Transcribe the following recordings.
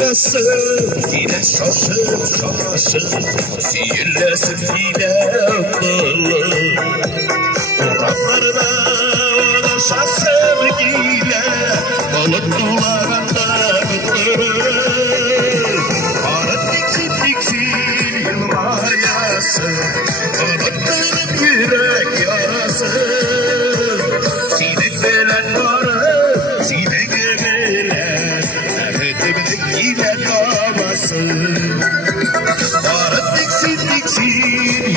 Yaratasın yine şaşıp sihirlesin yine kılı. Oranlarına şaşıp yine balık dolarında kıtırı. Arık diksin yılmayası, balıktırıp yürek yarası. Sinin veren varı, sinin gömülen, emetimlik yine kamasın. Arık diksin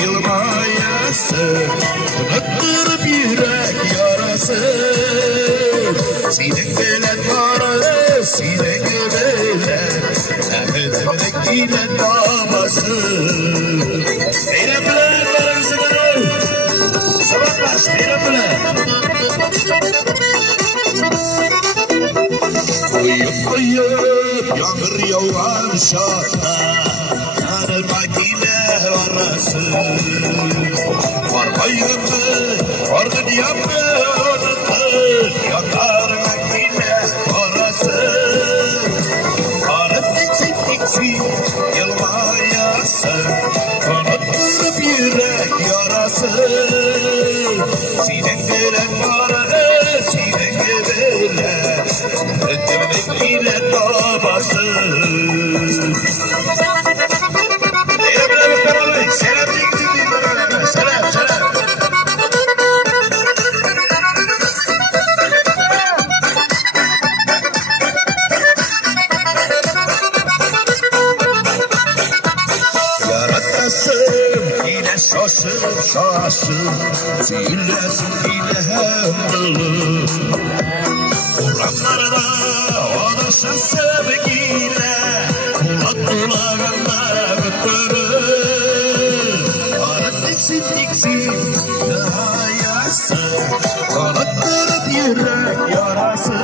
yılmayası, balıktırıp yürek yarası. Sinin veren varı, sinin gömülen, emetimlik yine kamasın. Eylemler varımızı görür. Sabahbaş eylemler. Uyup uyup yağmur yağan şahta, yanır makine arası. Var bayrımı, orada yapma orada, yakar makine arası. Arıp diksin yılmayası, kanıttırıp yürek yarası. Sinen gelen varı, sinen gelen, ötümlük yine babası. Selam diktin bana, selam selam. Yine şaşır, zillesin yine hemdili. Uğraklarına adaşın sevgiyle, kulak kulağında kıtırı. Arık diksin yayası, kanıttırıp yürek yarası.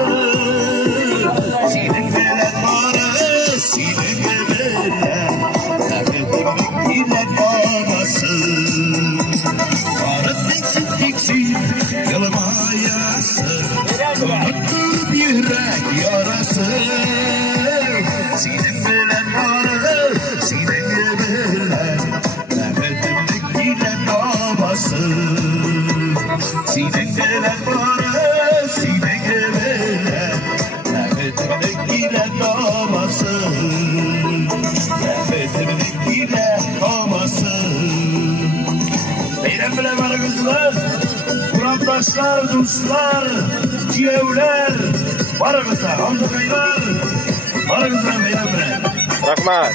Sinin gelen varı, sinin gelen, emetimlik yine babası. Arık diksin yılmayası, kanıttırıp yürek yarası. Sinin gelen varı, sinin gelen, emetimlik yine babası. Sinin gelen varı, sinin gelen, emetimlik yine babası. Emetimlik yine babası. Eylemler var kızlar, kuramdaşlar, dostlar, ciyevler, var kızlar, amca beyler, var kızlar eylemler. Rahmat.